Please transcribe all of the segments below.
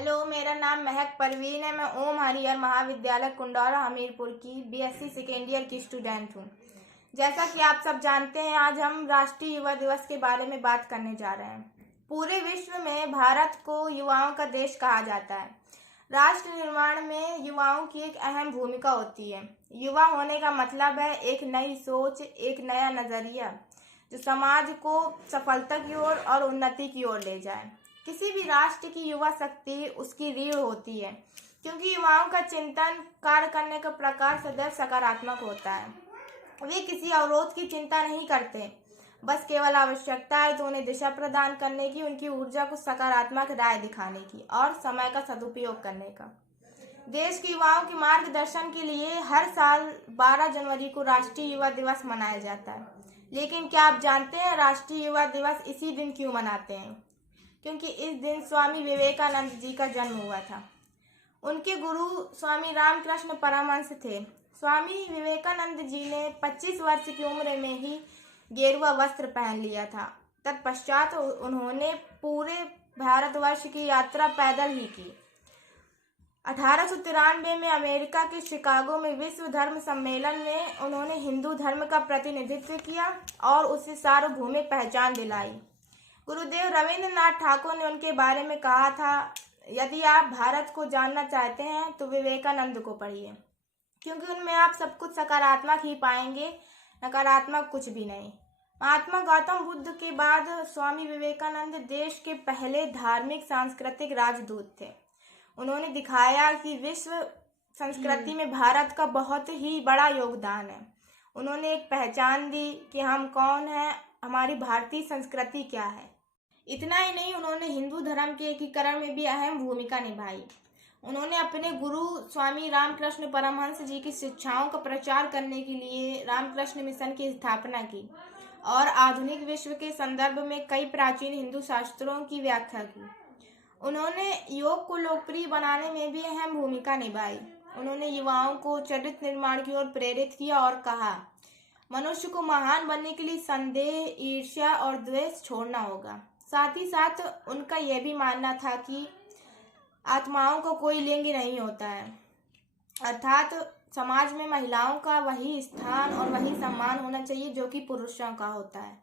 Hello, मेरा नाम महक परवीन है। मैं ओम हरिहर महाविद्यालय कुंडौरा हमीरपुर की बीएससी सेकेंड ईयर की स्टूडेंट हूँ। जैसा कि आप सब जानते हैं, आज हम राष्ट्रीय युवा दिवस के बारे में बात करने जा रहे हैं। पूरे विश्व में भारत को युवाओं का देश कहा जाता है। राष्ट्र निर्माण में युवाओं की एक अहम भूमिका होती है। युवा होने का मतलब है एक नई सोच, एक नया नजरिया जो समाज को सफलता की ओर और उन्नति की ओर ले जाए। किसी भी राष्ट्र की युवा शक्ति उसकी रीढ़ होती है, क्योंकि युवाओं का चिंतन, कार्य करने का प्रकार सदैव सकारात्मक होता है। वे किसी अवरोध की चिंता नहीं करते, बस केवल आवश्यकता है तो उन्हें दिशा प्रदान करने की, उनकी ऊर्जा को सकारात्मक राय दिखाने की और समय का सदुपयोग करने का। देश के युवाओं के मार्गदर्शन के लिए हर साल 12 जनवरी को राष्ट्रीय युवा दिवस मनाया जाता है। लेकिन क्या आप जानते हैं राष्ट्रीय युवा दिवस इसी दिन क्यों मनाते हैं? क्योंकि इस दिन स्वामी विवेकानंद जी का जन्म हुआ था। उनके गुरु स्वामी रामकृष्ण परमहंस थे। स्वामी विवेकानंद जी ने 25 वर्ष की उम्र में ही गेरुआ वस्त्र पहन लिया था। तत्पश्चात उन्होंने पूरे भारतवर्ष की यात्रा पैदल ही की। 1893 में अमेरिका के शिकागो में विश्व धर्म सम्मेलन में उन्होंने हिंदू धर्म का प्रतिनिधित्व किया और उसे सार्वभौमिक पहचान दिलाई। गुरुदेव रविंद्रनाथ ठाकुर ने उनके बारे में कहा था, यदि आप भारत को जानना चाहते हैं तो विवेकानंद को पढ़िए, क्योंकि उनमें आप सब कुछ सकारात्मक ही पाएंगे, नकारात्मक कुछ भी नहीं। महात्मा गौतम बुद्ध के बाद स्वामी विवेकानंद देश के पहले धार्मिक सांस्कृतिक राजदूत थे। उन्होंने दिखाया कि विश्व संस्कृति में भारत का बहुत ही बड़ा योगदान है। उन्होंने एक पहचान दी कि हम कौन हैं, हमारी भारतीय संस्कृति क्या है। इतना ही नहीं, उन्होंने हिंदू धर्म के एकीकरण में भी अहम भूमिका निभाई। उन्होंने अपने गुरु स्वामी रामकृष्ण परमहंस जी की शिक्षाओं का प्रचार करने के लिए रामकृष्ण मिशन की स्थापना की और आधुनिक विश्व के संदर्भ में कई प्राचीन हिंदू शास्त्रों की व्याख्या की। उन्होंने योग को लोकप्रिय बनाने में भी अहम भूमिका निभाई। उन्होंने युवाओं को चरित्र निर्माण की ओर प्रेरित किया और कहा, मनुष्य को महान बनने के लिए संदेह, ईर्ष्या और द्वेष छोड़ना होगा। साथ ही साथ उनका यह भी मानना था कि आत्माओं का कोई लिंग नहीं होता है, अर्थात समाज में महिलाओं का वही स्थान और वही सम्मान होना चाहिए जो कि पुरुषों का होता है।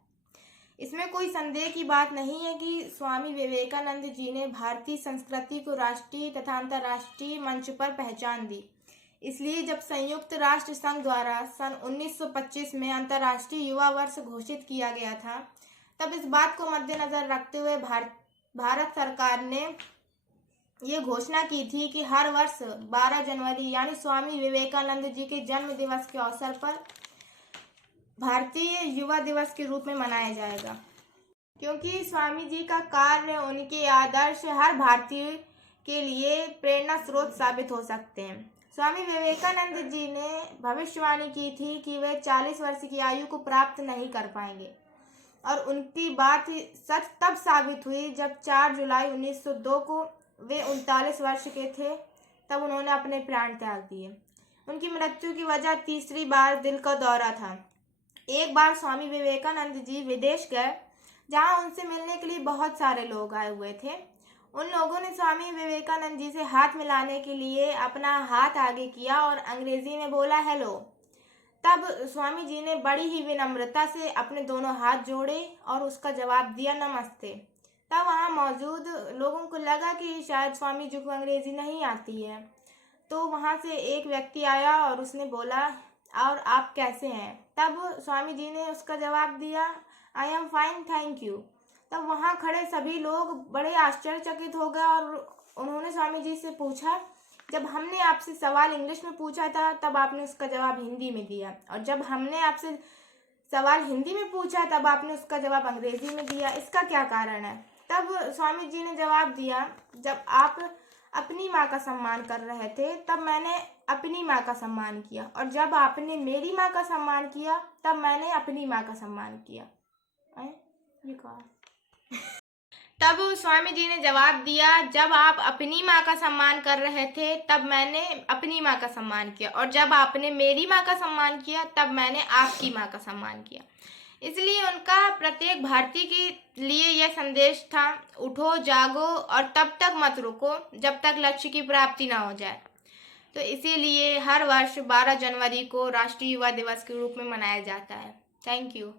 इसमें कोई संदेह की बात नहीं है कि स्वामी विवेकानंद जी ने भारतीय संस्कृति को राष्ट्रीय तथा अंतर्राष्ट्रीय मंच पर पहचान दी। इसलिए जब संयुक्त राष्ट्र संघ द्वारा सन 1925 में अंतर्राष्ट्रीय युवा वर्ष घोषित किया गया था, तब इस बात को मद्देनजर रखते हुए भारत सरकार ने ये घोषणा की थी कि हर वर्ष 12 जनवरी यानी स्वामी विवेकानंद जी के जन्म दिवस के अवसर पर भारतीय युवा दिवस के रूप में मनाया जाएगा, क्योंकि स्वामी जी का कार्य, उनके आदर्श हर भारतीय के लिए प्रेरणा स्रोत साबित हो सकते हैं। स्वामी विवेकानंद जी ने भविष्यवाणी की थी कि वे 40 वर्ष की आयु को प्राप्त नहीं कर पाएंगे, और उनकी बात सच तब साबित हुई जब 4 जुलाई 1902 को वे 39 वर्ष के थे, तब उन्होंने अपने प्राण त्याग दिए। उनकी मृत्यु की वजह तीसरी बार दिल का दौरा था। एक बार स्वामी विवेकानंद जी विदेश गए, जहां उनसे मिलने के लिए बहुत सारे लोग आए हुए थे। उन लोगों ने स्वामी विवेकानंद जी से हाथ मिलाने के लिए अपना हाथ आगे किया और अंग्रेजी में बोला, हेलो। तब स्वामी जी ने बड़ी ही विनम्रता से अपने दोनों हाथ जोड़े और उसका जवाब दिया, नमस्ते। तब वहाँ मौजूद लोगों को लगा कि शायद स्वामी जी को अंग्रेजी नहीं आती है, तो वहाँ से एक व्यक्ति आया और उसने बोला, और आप कैसे हैं? तब स्वामी जी ने उसका जवाब दिया, I am fine, thank you. तब वहाँ खड़े सभी लोग बड़े आश्चर्यचकित हो गए और उन्होंने स्वामी जी से पूछा, जब हमने आपसे सवाल इंग्लिश में पूछा था तब आपने उसका जवाब हिंदी में दिया, और जब हमने आपसे सवाल हिंदी में पूछा तब आपने उसका जवाब अंग्रेजी में दिया, इसका क्या कारण है? तब स्वामी जी ने जवाब दिया, जब आप अपनी माँ का सम्मान कर रहे थे तब मैंने अपनी माँ का सम्मान किया, और जब आपने मेरी माँ का सम्मान किया तब मैंने अपनी माँ का सम्मान किया। ये कहा। तब स्वामी जी ने जवाब दिया, जब आप अपनी माँ का सम्मान कर रहे थे तब मैंने अपनी माँ का सम्मान किया, और जब आपने मेरी माँ का सम्मान किया तब मैंने आपकी माँ का सम्मान किया। इसलिए उनका प्रत्येक भारतीय के लिए यह संदेश था, उठो जागो और तब तक मत रुको जब तक लक्ष्य की प्राप्ति ना हो जाए। तो इसीलिए हर वर्ष 12 जनवरी को राष्ट्रीय युवा दिवस के रूप में मनाया जाता है। Thank you.